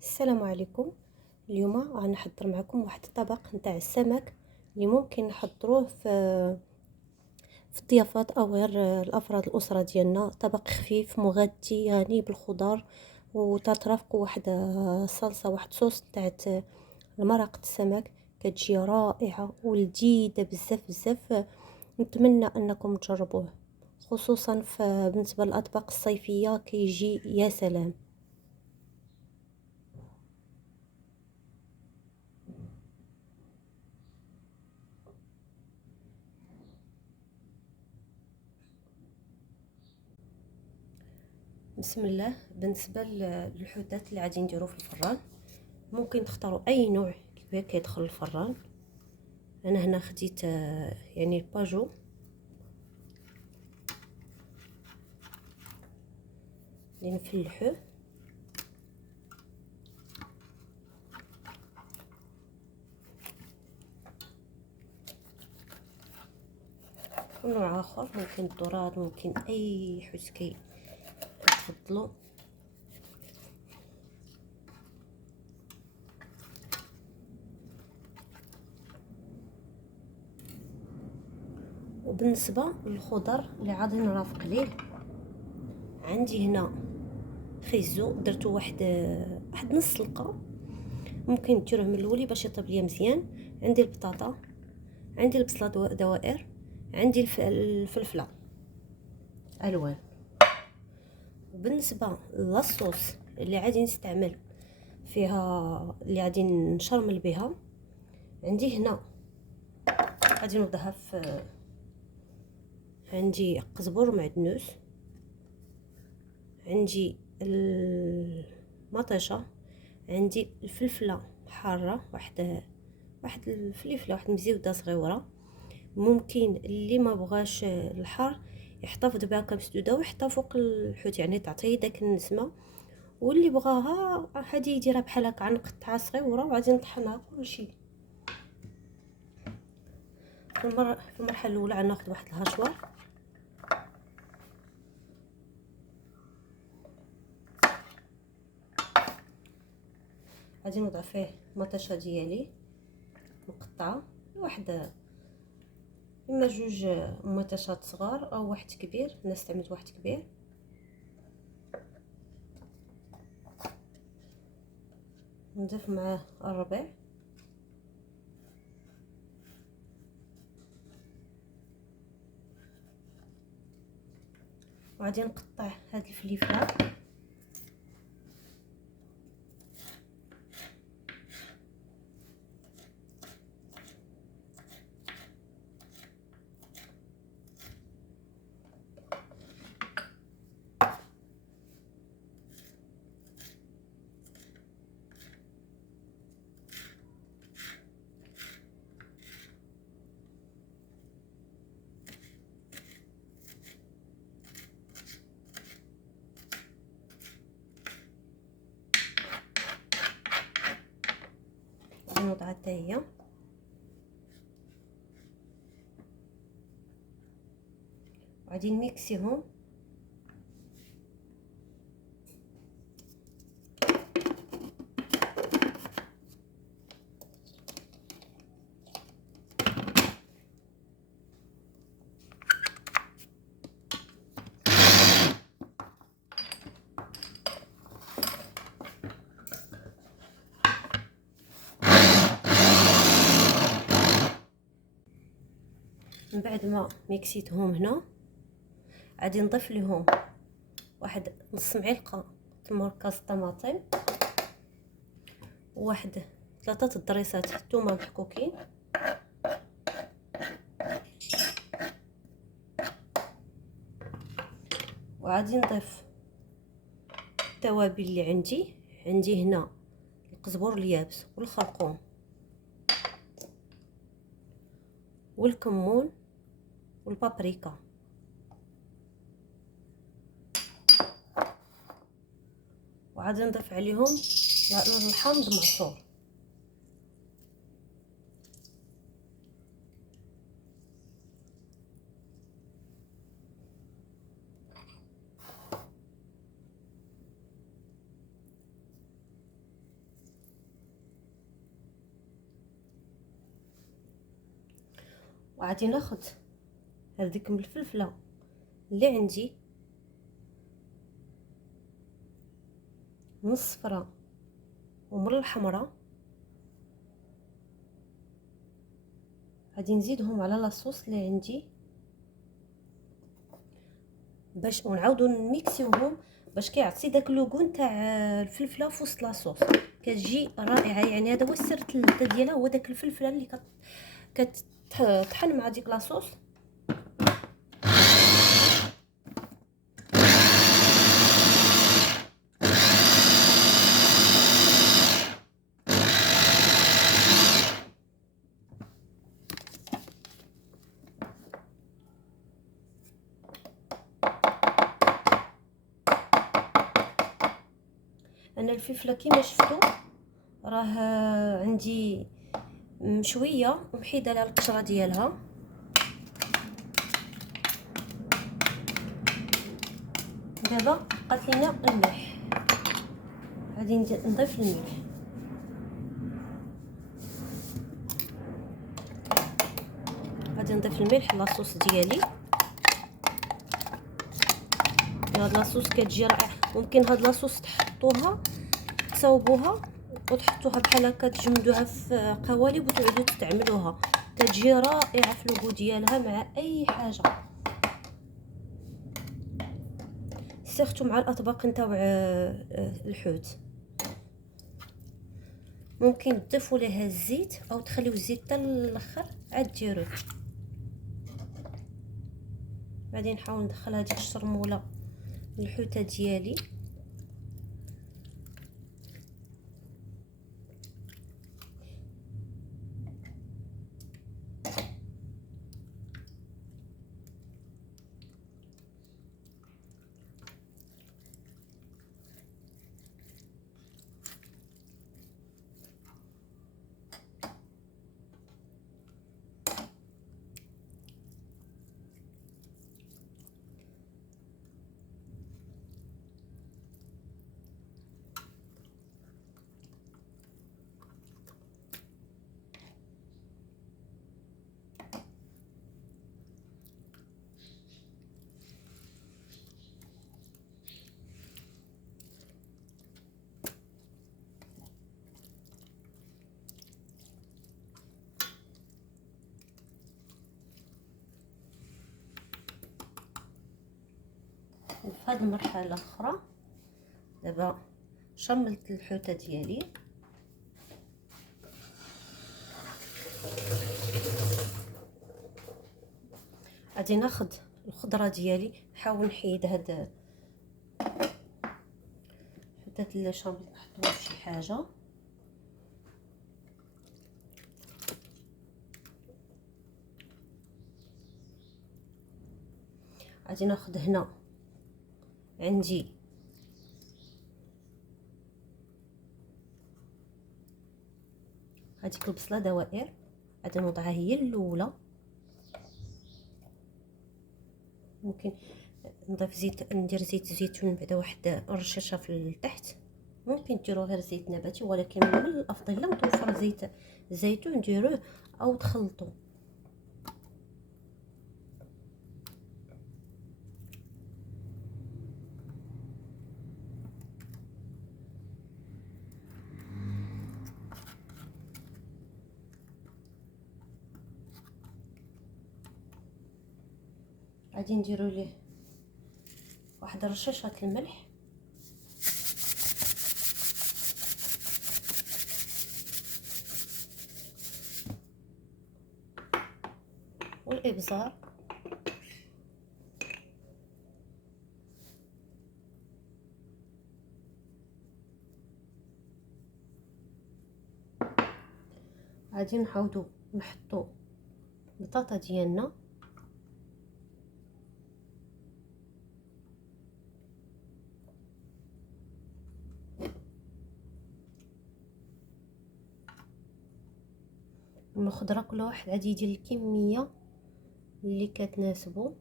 السلام عليكم. اليوم غنحضر معكم واحد الطبق نتاع السمك اللي ممكن نحضروه في الضيافات او غير الافراد الاسره ديالنا. طبق خفيف مغذي غني بالخضار وتترافقوا واحد الصلصه، واحد صوص نتاع المرق السمك كتجي رائعه ولذيذه بزاف بزاف. نتمنى انكم تجربوه، خصوصا بالنسبه للاطباق الصيفيه كيجي يا سلام. بسم الله. بالنسبه للحوتات اللي غادي نديرو في الفران، ممكن تختاروا اي نوع كبير كيدخل الفران. انا هنا خديت يعني الباجو، اللي نفلحوه ونوع اخر، ممكن الذراد، ممكن اي حوت تفضلوا. وبالنسبه للخضر اللي غادي نرافق ليه، عندي هنا خيزو، درتو واحد نص سلقه، ممكن ديروه من الاولي باش يطيب ليا مزيان. عندي البطاطا، عندي البصله دوائر، عندي الفلفله الوان. وبالنسبه للصوص اللي غادي نستعمل فيها، اللي غادي نشرمل بها، عندي هنا غادي نوضعها عندي قزبر ومعدنوس، عندي المطيشه، عندي الفلفله حاره، واحد الفلفله، واحد مزيوده صغيره. ممكن اللي ما بغاش الحار يحتفظ بها كمسدوده ويحطها فوق الحوت، يعني تعطيه داك النسمه. واللي بغاها هادي يديرها بحال هكا عن قطعه صغيره، وغادي نطحنها كلشي. في المرحله الاولى غناخذ واحد الهشوار، غادي نوضع فيه المطيشه ديالي مقطعه، واحد اما جوج مطيشات صغار او واحد كبير. انا استعملت واحد كبير. نضيف معاه الربيع، وغادي نقطع هاد الفليفله نوضعها حتى هي. وغادي نميكسيهم من بعد ما ميكسيتهم. هنا غادي نضيف لهم واحد نص معلقه مركز طماطم، وواحد 3 الضريسات ثومه محكوكين، وغادي نضيف التوابل اللي عندي هنا القزبر اليابس والخرقوم والكمون والبابريكا، وغادي نضيف عليهم الحامض معصور. وغادي ناخد هذيك من الفلفله اللي عندي من الصفراء ومن الحمراء، غادي نزيدهم على لاصوص اللي عندي باش ونعاودو نميكسيوهم باش كيعطي داك اللون تاع الفلفله في وسط لاصوص، كتجي رائعه. يعني هذا هو السر ديالها، هو داك الفلفله اللي كتطحن مع ديك لاصوص. انا الفلفله كيما شفتوا راه عندي مشويه ومحيده على القشره ديالها. دابا بقات لينا الملح، غادي نضيف الملح. غادي نضيف الملح لاصوص ديالي. هاد لاصوص كتجي رائعه. ممكن هاد لاصوص تحطوها تصاوبوها وتحطوها بحال هكا، تجمدوها في قوالب وتعودوا تستعملوها، كتجي رائعه في اللوغو ديالها مع اي حاجه، سيرتو مع الاطباق نتاع الحوت. ممكن تضيفوا ليها الزيت او تخليو الزيت حتى الاخر عاد ديروه. غادي نحاول ندخل هذيك الشرموله الحوته ديالي. وفي هذه المرحله الاخرى دابا شملت الحوته ديالي، غادي ناخذ الخضره ديالي، نحاول نحيد هاد الحوتات اللي شامل نحطوها في شي حاجه. غادي ناخذ هنا عندي هذيك البصله دوائر، غادي نوضعها هي الاولى. ممكن نضيف زيت، ندير زيت زيتون بعدا واحد رشاشه في التحت. ممكن ديروا غير زيت نباتي، ولكن من الافضل الا متوفر زيت الزيتون ديروه او تخلطوا. غادي نديروا ليه واحد رشاشه الملح، والابزار، غادي نعاودو نحطو البطاطا ديالنا، الخضره كل واحد غادي يدير الكميه اللي كتناسبو.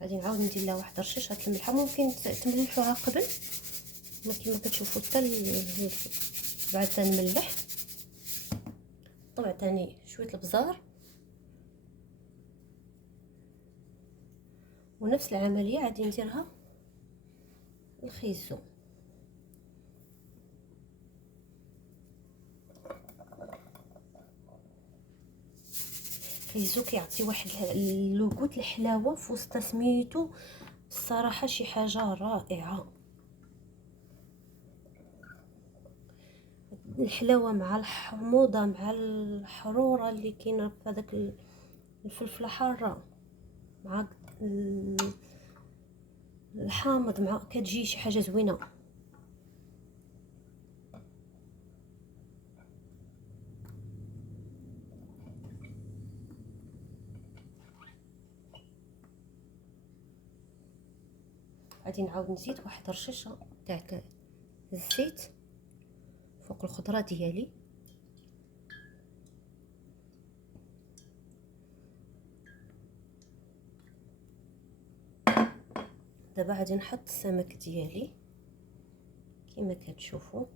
غادي نعاود ندير لها واحد رشاشه الملح، ممكن تملحوها قبل ما كما كتشوفوا حتى بعد تنملح. طبعا تاني شويه البزار ونفس العمليه غادي نديرها الخيزو. الخيزو كيعطي واحد اللوغوت الحلاوه في وسط سميتو، الصراحه شي حاجه رائعه. الحلاوه مع الحموضه مع الحروره اللي كاينه في هذاك الفلفله حاره مع الحامض، مع كتجي شي حاجه زوينه. غادي نعاود نزيد واحد رشيشه تاع الزيت فوق الخضره ديالي. دابا غادي نحط السمك ديالي كما كتشوفوا.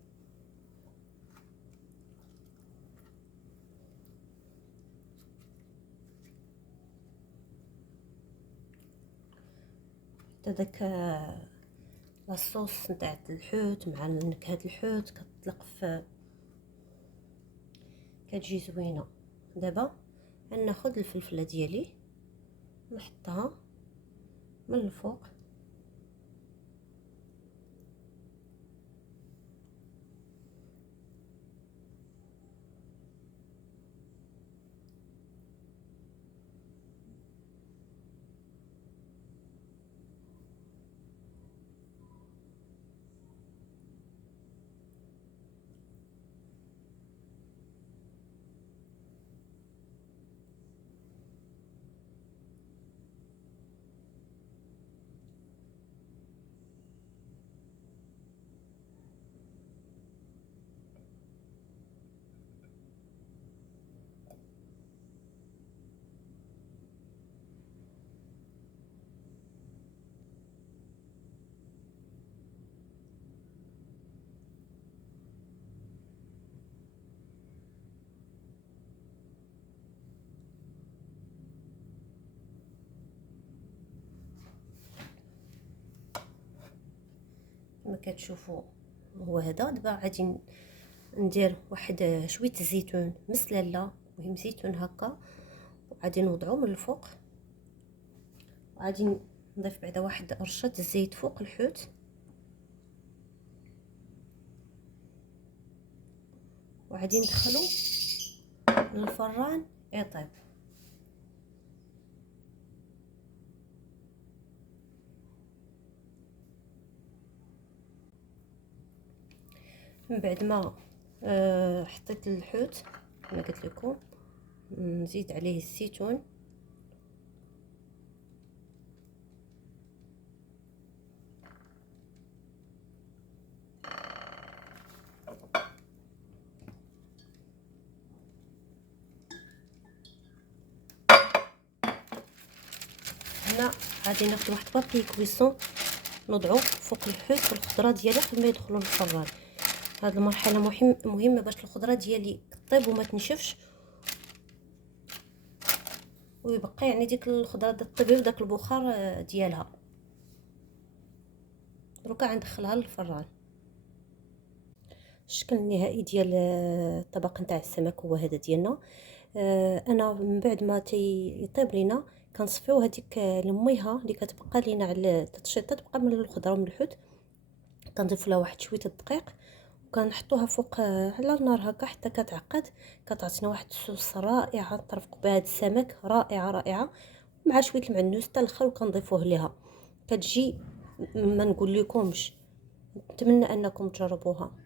هذاك لاصوص نتاع الحوت مع نكهه الحوت كتطلق في كتجي زوينه. دابا غناخذ الفلفله ديالي نحطها من الفوق، كما كتشوفوا هو هذا. دابا غادي ندير واحد شويه الزيتون مسلاله، مهم زيتون هكا، وغادي نوضعو من الفوق، وغادي نضيف بعدا واحد رشه الزيت فوق الحوت، وغادي ندخلو للفران يطيب. من بعد ما حطيت الحوت كما قلت لكم، نزيد عليه الزيتون، هنا غادي ناخذ واحد بابي كويسون نوضعو فوق الحوت والخضره ديالي قبل ما يدخلوا للفران. هذه المرحله مهمه باش الخضره ديالي طيب وما تنشفش، ويبقى يعني ديك الخضره طيب وداك البخار ديالها. دروكا غندخلها للفران. الشكل النهائي ديال الطبق نتاع السمك هو هذا ديالنا. انا من بعد ما يطيب لينا كنصفيو هذيك الميها اللي كتبقى لينا على التشطيط تبقى من الخضره ومن الحوت، كنضيف لها واحد شويه الدقيق وكنحطوها فوق على النار هكا حتى كتعقد، كتعطينا واحد الصوص رائعه ترفقوا بهذا السمك، رائعه رائعه، مع شويه المعنوس حتى الاخر وكنضيفوه ليها. كتجي ما نقول لكمش، نتمنى انكم تجربوها.